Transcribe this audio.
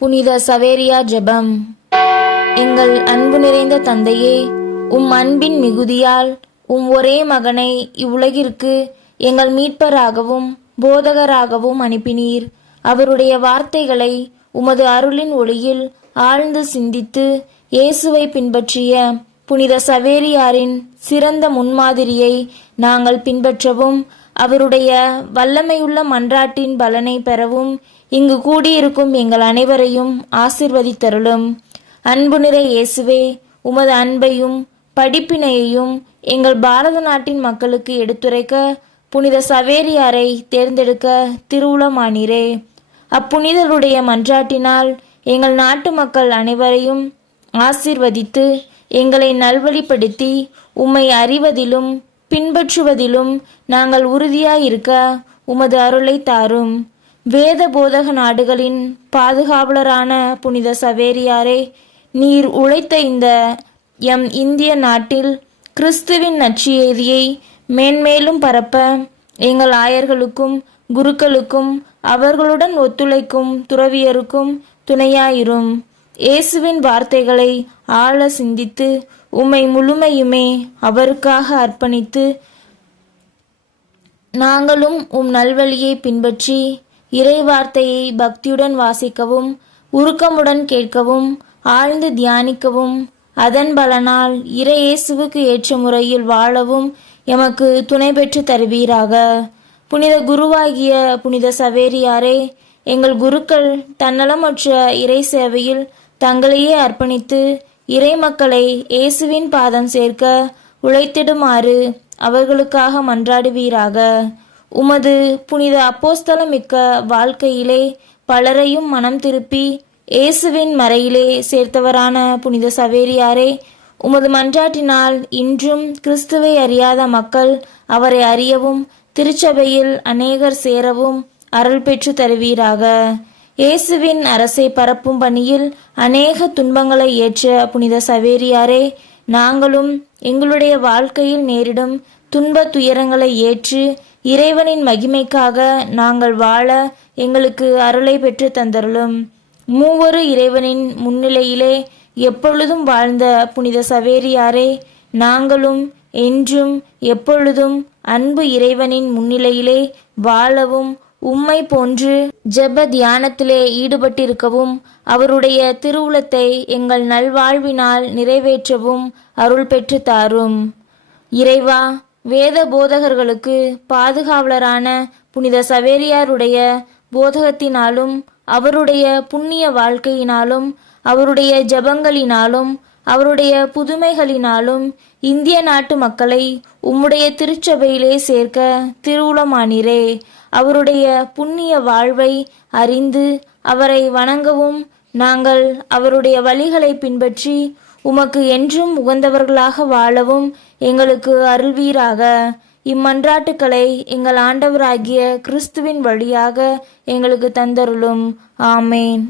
புனித சவேரியா ஜெபம். எங்கள் அன்பு நிறைந்த தந்தையே, அன்பின் மிகுதியால் ஒரே மகனை இவ்வுலகிற்கு எங்கள் மீட்பராகவும் போதகராகவும் அனுப்பினீர். அவருடைய வார்த்தைகளை உமது அருளின் ஒளியில் ஆழ்ந்து சிந்தித்து இயேசுவை பின்பற்றிய புனித சவேரியாரின் சிறந்த முன்மாதிரியை நாங்கள் பின்பற்றவும், அவருடைய வல்லமையுள்ள மன்றாட்டின் பலனை பெறவும் இங்கு கூடியிருக்கும் எங்கள் அனைவரையும் ஆசிர்வதித்தருளும். அன்பு நிறை இயேசுவே, உமது அன்பையும் படிப்பினையையும் எங்கள் பாரத நாட்டின் மக்களுக்கு எடுத்துரைக்க புனித சவேரியாரை தேர்ந்தெடுக்க திருவுளமானீரே. அப்புனிதருடைய மன்றாட்டினால் எங்கள் நாட்டு மக்கள் அனைவரையும் ஆசிர்வதித்து எங்களை நல்வழிப்படுத்தி உம்மை அறிவதிலும் பின்பற்றுவதிலும் நாங்கள் உறுதியாயிருக்க உமது அருளை தாரும். வேத போதக நாடுகளின் பாதுகாவலரான புனித சவேரியாரே, நீர் உழைத்த இந்த இந்திய நாட்டில் கிறிஸ்துவின் நற்செய்தியை மேன்மேலும் பரப்ப எங்கள் ஆயர்களுக்கும் குருக்களுக்கும் அவர்களுடன் ஒத்துழைக்கும் துறவியருக்கும் துணையாயிரும். இயேசுவின் வார்த்தைகளை ஆழ சிந்தித்து உம்மை முழுமையுமே அவருக்காக அர்ப்பணித்து நாங்களும் நல்வழியை பின்பற்றி இறை வார்த்தையை பக்தியுடன் வாசிக்கவும் உருக்கமுடன் கேட்கவும் ஆழ்ந்து தியானிக்கவும் அதன் பலனால் இறை இயேசுவுக்கு ஏற்ற முறையில் வாழவும் எமக்கு துணை பெற்று தருவீராக. புனித குருவாகிய புனித சவேரியாரே, எங்கள் குருக்கள் தன்னலமற்ற இறை சேவையில் தங்களையே அர்ப்பணித்து இறை மக்களை இயேசுவின் பாதம் சேர்க்க உழைத்திடுமாறு அவர்களுக்காக மன்றாடுவீராக. உமது புனித அப்போஸ்தலமிக்க வாழ்க்கையிலே பலரையும் மனம் திருப்பி இயேசுவின் மறையிலே சேர்த்தவரான புனித சவேரியாரே, உமது மன்றாட்டினால் இன்றும் கிறிஸ்துவை அறியாத மக்கள் அவரை அறியவும் திருச்சபையில் அநேகர் சேரவும் அருள் பெற்று தருவீராக. இயேசுவின் அரசை பரப்பும் பணியில் அநேக துன்பங்களை ஏற்ற புனித சவேரியாரே, நாங்களும் எங்களுடைய வாழ்க்கையில் நேரிடும் துன்ப துயரங்களை ஏற்று இறைவனின் மகிமைக்காக நாங்கள் வாழ எங்களுக்கு அருளை பெற்று தந்தருளும். மூவரு இறைவனின் முன்னிலையிலே எப்பொழுதும் வாழ்ந்த புனித சவேரியாரே, நாங்களும் என்றும் எப்பொழுதும் அன்பு இறைவனின் முன்னிலையிலே வாழவும் உம்மை போன்று ஜெப தியானத்திலே ஈடுபட்டிருக்கவும் அவருடைய திருவுளத்தை எங்கள் நல்வாழ்வினால் நிறைவேற்றவும் அருள் பெற்று தாரும். இறைவா, வேத போதகர்களுக்கு பாதுகாவலரான புனித சவேரியாருடைய போதகத்தினாலும் அவருடைய புண்ணிய வாழ்க்கையினாலும் அவருடைய ஜபங்களினாலும் அவருடைய புதுமைகளினாலும் இந்திய நாட்டு மக்களை உம்முடைய திருச்சபையிலே சேர்க்க திருவுளமானீரே. அவருடைய புண்ணிய வாழ்வை அறிந்து அவரை வணங்கவும் நாங்கள் அவருடைய வழிகளை பின்பற்றி உமக்கு என்றும் உகந்தவர்களாக வாழவும் எங்களுக்கு அருள்வீராக. இம்மன்றாட்டுக்களை எங்கள் ஆண்டவராகிய கிறிஸ்துவின் வழியாக எங்களுக்கு தந்தருளும். ஆமேன்.